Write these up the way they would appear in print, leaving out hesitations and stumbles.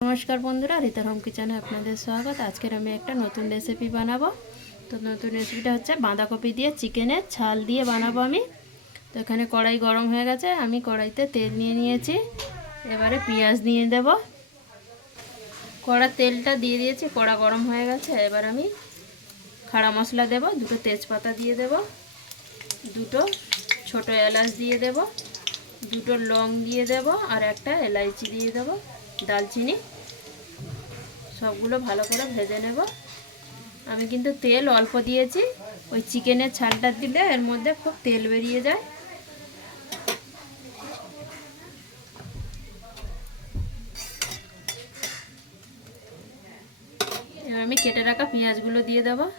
नमस्कार बंधुरा रीतार होम किचेने आपनादेर स्वागत। आजकेर आमी एकटा नतून रेसिपि बानाबो। तो नतून रेसिपिटा हच्छे बाँधाकपि दिये चिकेनेर छाल दिये बानाबो आमी। तो एखाने कड़ाई गरम हये गेछे, आमी कड़ाईते तेल निये नियेछि। एबारे पेंयाज दिये देब। कड़ा तेलटा दिये दियेछि, कड़ा गरम हये गेछे। एबार आमी खाड़ा मशला देब, दुटो तेजपाता दिये देब, दुटो छोटो एलाच दिये देब, दुटो लং दिये देब और एकटा एलाइची दिये देब, दालचिनी सबगुलो भालो करे भेजे नेब। आमी किन्तु तेल अल्प दिएछि, ओई चिकेनेर छालटा दिले एर मध्य खूब तेल बेरिये जाय। एबार आमी केटे राखा पेंयाजगुलो दिये देब और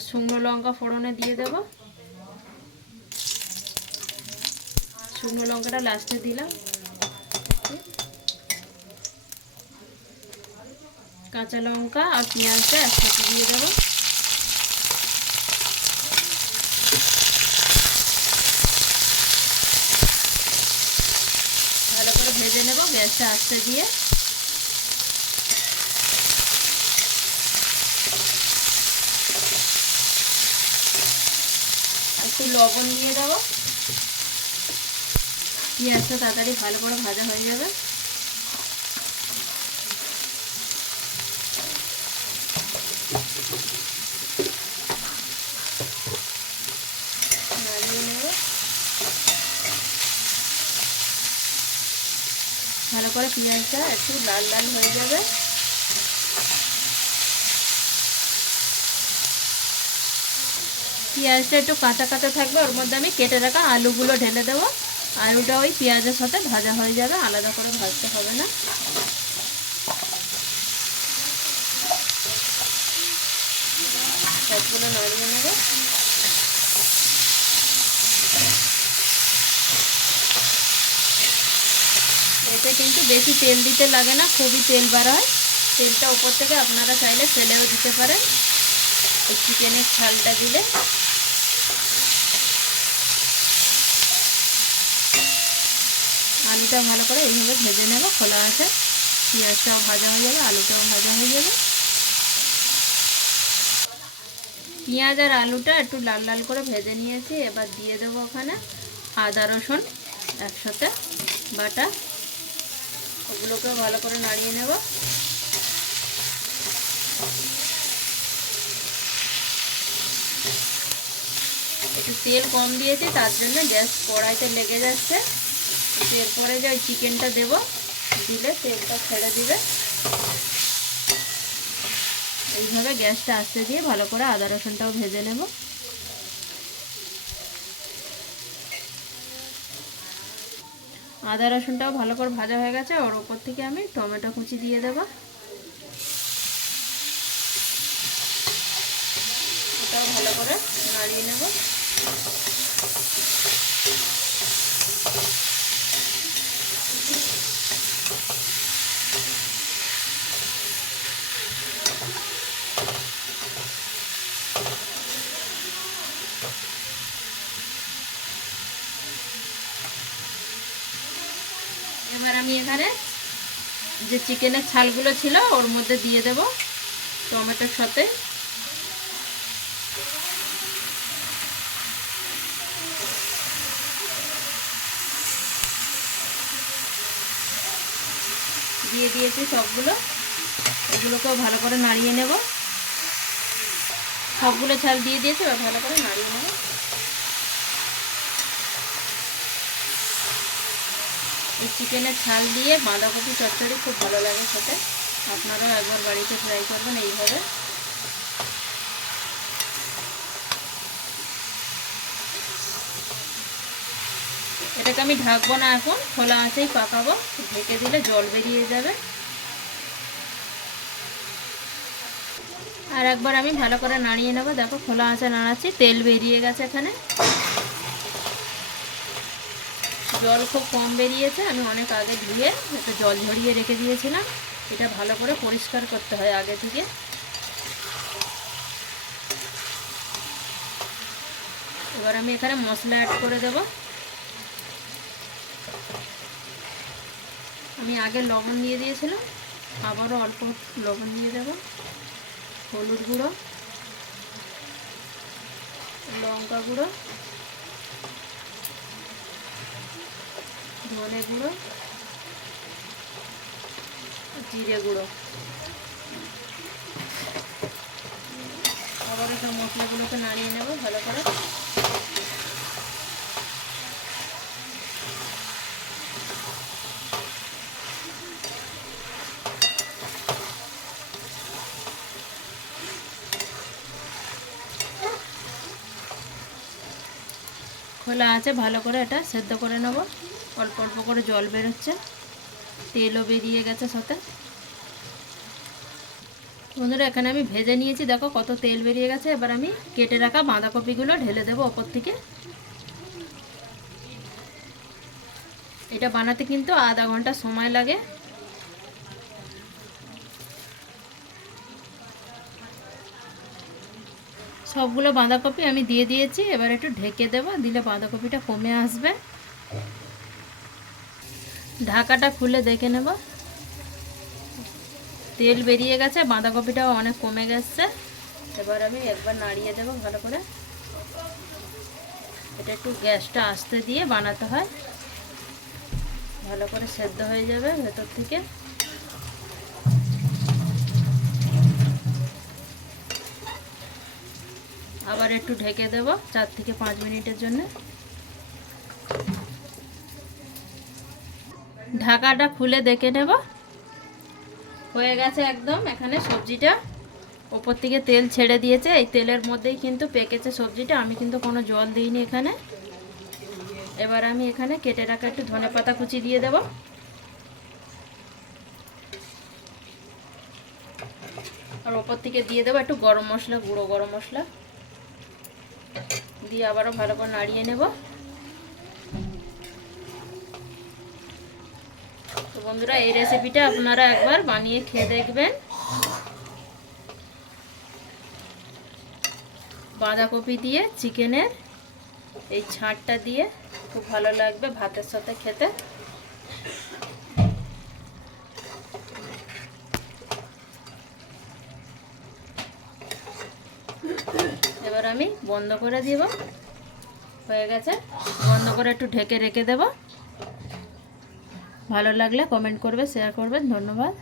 शुकनो लंका फोड़ने दिये देब। शुकनो लंकाटा लास्टे दिलाम। काँचा लंका और पेंयाजटा एकसाथे दिए देब। भालो करे भेजे नेब गैसटा आस्ते दिए। एकटु लवण दिए देब। पेंयाजटा ताड़ाताड़ी भालो करे भाजा हये जाबे। ভালো করে পেঁয়াজটা একটু লাল লাল হয়ে যাবে। পেঁয়াজটা একটু কাঁচা কাঁচা থাকবে, ওর মধ্যে আমি কেটে রাখা আলুগুলো ঢেলে দেবো। আলুটা ওই পেঁয়াজের সাথে ভাজা হয়ে যাবে, আলাদা করে ভাজতে হবে না। সবগুলো নাড়িয়ে নেব। এতে কিন্তু বেশি তেল দিতে লাগে না, খুবই তেল বার হয়। তেলটা উপর থেকে আপনারা চাইলে ফেলেও দিতে পারেন এই চিকেনের ছালটা দিলে। আলুটা ভালো করে এইভাবে ভেজে নেব খোলা আছে। পেঁয়াজটাও ভাজা হয়ে যাবে, আলুটাও ভাজা হয়ে যাবে। পেঁয়াজ আর আলুটা একটু লাল লাল করে ভেজে নিয়েছি। এবার দিয়ে দেবো ওখানে আদা রসুন একসাথে বাটা, ওগুলোকে ভালো করে নাড়িয়ে নেব। একটু তেল কম দিয়েছি, তার জন্য গ্যাস কড়াইতে লেগে যাচ্ছে। এরপরে যে ওই চিকেনটা দেব, দিলে তেলটা ছেড়ে দিবে। এইভাবে গ্যাসটা আস্তে দিয়ে ভালো করে আদা রসুনটাও ভেজে নেব। আদা রসুনটাও ভালো করে ভাজা হয়ে গেছে। ওর উপর থেকে আমি টমেটো কুচি দিয়ে দেব। ওটাও ভালো করে নাড়িয়ে নেব। এবার আমি এখানে যে চিকেনের ছালগুলো ছিল ওর মধ্যে দিয়ে দেব টমেটোর সাথে। দিয়ে দিয়েছি সবগুলো। এগুলোকেও ভালো করে নাড়িয়ে নেব। সবগুলো ছাল দিয়ে দিয়েছি, এবার ভালো করে নাড়িয়ে নেব। এই চিকেনের ছাল দিয়ে বাঁধাকপি চচ্চড়ি খুব ভালো লাগে খেতে। আপনারাও একবার বাড়িতে ট্রাই করবেন এইভাবে। এটাকে আমি ঢাকবো না, এখন খোলা আঁচেই পাকাবো। ঢেকে দিলে জল বেরিয়ে যাবে। আর একবার আমি ভালো করে নাড়িয়ে নেব। দেখো খোলা আঁচে নাড়াচ্ছি, তেল বেরিয়ে গেছে। এখানে জল খুব কম বেরিয়েছে। আমি অনেক আগে ধুয়ে একটু জল ঝরিয়ে রেখে দিয়েছিলাম। এটা ভালো করে পরিষ্কার করতে হয় আগে থেকে। এবার আমি এখানে মশলা অ্যাড করে দেব। আমি আগে লবণ দিয়ে দিয়েছিলাম, আবারও অল্প লবণ দিয়ে দেব, হলুদ গুঁড়ো, লঙ্কা গুঁড়ো, ধনে গুঁড়ো, জিরে গুঁড়ো। আবারও সব মশলাগুলোকে নাড়িয়ে নেব ভালো করে। খোলা আছে, ভালো করে এটা সেদ্ধ করে নেব। অল্প অল্প করে জল বেরোচ্ছে, তেলও বেরিয়ে গেছে সাথে। বন্ধুরা এখানে আমি ভেজে নিয়েছি, দেখো কত তেল বেরিয়ে গেছে। এবার আমি কেটে রাখা বাঁধাকপিগুলো ঢেলে দেবো ওপর থেকে। এটা বানাতে কিন্তু আধা ঘন্টা সময় লাগে। সবগুলো বাঁধাকপি আমি দিয়ে দিয়েছি, এবার একটু ঢেকে দেব, দিলে বাঁধাকপিটা কমে আসবে। ঢাকাটা খুলে দেখে নেব, তেল বেরিয়ে গেছে, বাঁধাকপিটাও অনেক কমে গেছে। এবার আমি একবার নাড়িয়ে দেব ভালো করে। এটা একটু গ্যাসটা আস্তে দিয়ে বানাতে হয়, ভালো করে সেদ্ধ হয়ে যাবে ভেতর থেকে। আবার একটু ঢেকে দেব 4 থেকে 5 মিনিটের জন্য। ঢাকাটা খুলে দেখে নেব, হয়ে গেছে একদম। এখানে সবজিটা ওপর থেকে তেল ছেড়ে দিয়েছে, এই তেলের মধ্যেই কিন্তু পেকেছে সবজিটা। আমি কিন্তু কোনো জল দিইনি এখানে। এবার আমি এখানে কেটে রাখা একটু ধনেপাতা কুচি দিয়ে দেব, আর ওপর থেকে দিয়ে দেবো একটু গরম মশলা, গুঁড়ো গরম মশলা দিয়ে আবারও ভালো করে নাড়িয়ে নেব। তো বন্ধুরা এই রেসিপিটা আপনারা একবার বানিয়ে খেয়ে দেখবেন। বাঁধাকপি দিয়ে চিকেনের এই ছাঁটটা দিয়ে খুব ভালো লাগবে ভাতের সাথে খেতে। এবার আমি বন্ধ করে দিব, হয়ে গেছে। বন্ধ করে একটু ঢেকে রেখে দেব। ভালো লাগলে কমেন্ট করবে, শেয়ার করবেন। ধন্যবাদ।